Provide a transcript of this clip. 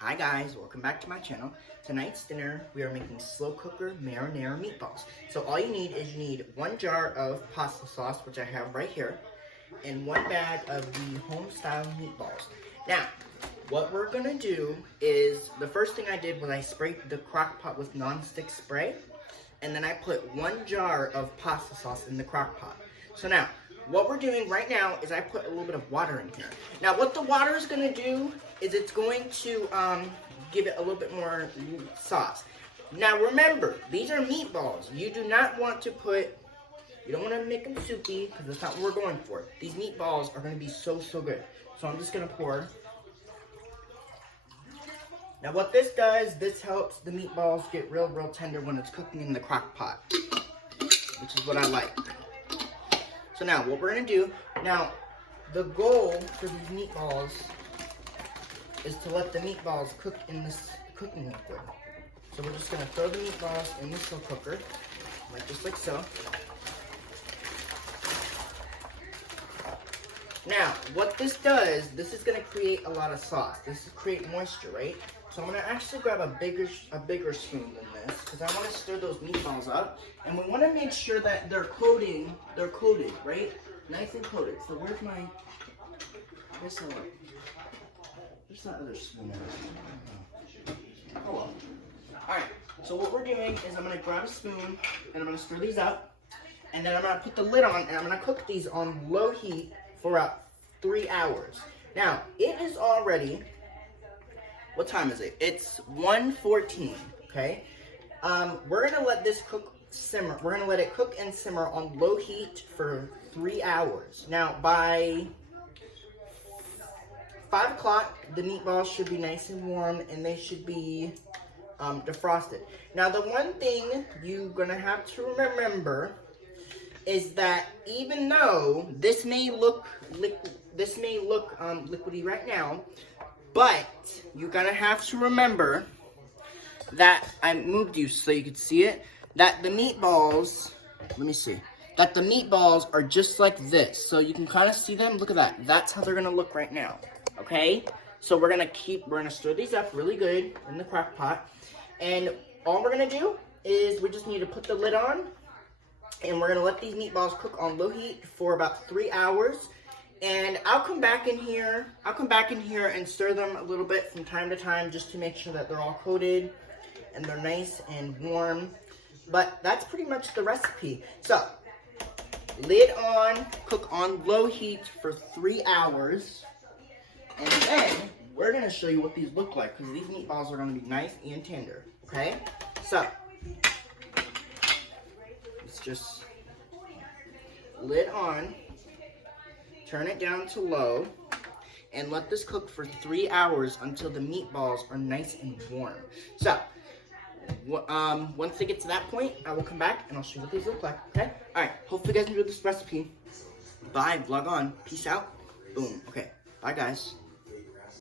Hi guys, welcome back to my channel. Tonight's dinner, we are making slow cooker marinara meatballs. So all you need is 1 jar of pasta sauce, which I have right here, and 1 bag of the home style meatballs. Now, what we're gonna do is, the first thing I did was I sprayed the crock pot with non-stick spray, and then I put 1 jar of pasta sauce in the crock pot. So now, what we're doing right now is I put a little bit of water in here. Now what the water is going to do is it's going to give it a little bit more sauce. Now remember, these are meatballs. You do not want to put, you don't want to make them soupy because that's not what we're going for. These meatballs are going to be so good. So I'm just going to pour. Now what this does, this helps the meatballs get real tender when it's cooking in the crock pot, which is what I like. So now, what we're going to do, now, the goal for these meatballs is to let the meatballs cook in this cooking liquid. So we're just going to throw the meatballs in the slow cooker, just like so. Now, what this does, this is going to create a lot of sauce. This is create moisture, right? So I'm going to actually grab a bigger spoon than this because I want to stir those meatballs up. And we want to make sure that they're coated, right? Nice and coated. So where's my, where's that other spoon? Oh well. Alright, so what we're doing is I'm going to grab a spoon and I'm going to stir these up. And then I'm going to put the lid on and I'm going to cook these on low heat for about 3 hours. Now, it is already, what time is it? It's 1:14, okay? We're gonna let this simmer. We're gonna let it cook and simmer on low heat for 3 hours. Now, by 5 o'clock, the meatballs should be nice and warm and they should be defrosted. Now, the one thing you're gonna have to remember is that even though this may look liquidy right now, but you're gonna have to remember that I moved you so you could see it. That the meatballs, let me see. That the meatballs are just like this. So you can kind of see them. Look at that. That's how they're gonna look right now. Okay? So we're gonna stir these up really good in the crock pot. And all we're gonna do is we just need to put the lid on. And we're gonna let these meatballs cook on low heat for about 3 hours. And I'll come back in here and stir them a little bit from time to time just to make sure that they're all coated and they're nice and warm. But that's pretty much the recipe. So, lid on, cook on low heat for 3 hours. And then we're gonna show you what these look like because these meatballs are gonna be nice and tender, okay? So, it's just lid on. Turn it down to low, and let this cook for 3 hours until the meatballs are nice and warm. So, once they get to that point, I will come back and I'll show you what these look like, okay? Alright, hopefully you guys enjoyed this recipe. Bye, vlog on. Peace out. Boom. Okay, bye guys.